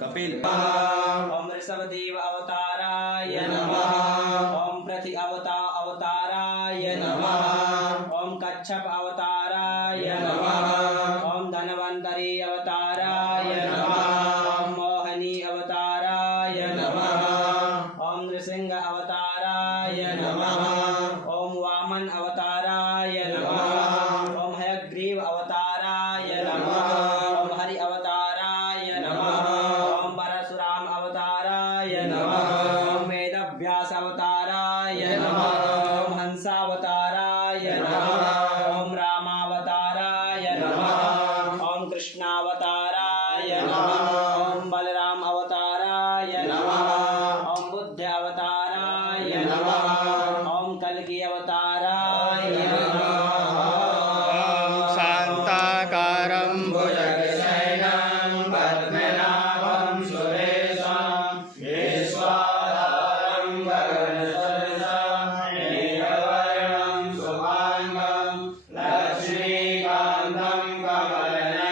कपिल। ओम ऋषभदेव अवताराय नमः। ओम पृथ्वी अवताराय नमः। ओम कच्छप अवताराय नमः। ओम धन्वंतरी अवताराय नमः। ओम मोहिनी अवताराय नमः। ओम नृसिंह अवताराय नमः। ओम वामन अवताराय नमः। ओम हयग्रीव अवताराय नमः। ओम हरि अवताराय नमः। ओम परशुराम अवताराय नमः। ओम वेदव्यास अवताराय नमः। ओम हंसावताराय नमः। ओम रामावताराय नमः। ओम कृष्णावताराय नमः। ओम बलराम अवताराय नमः। ओम बुद्ध अवताराय नमः। ओम कल्कि अवताराय नमः।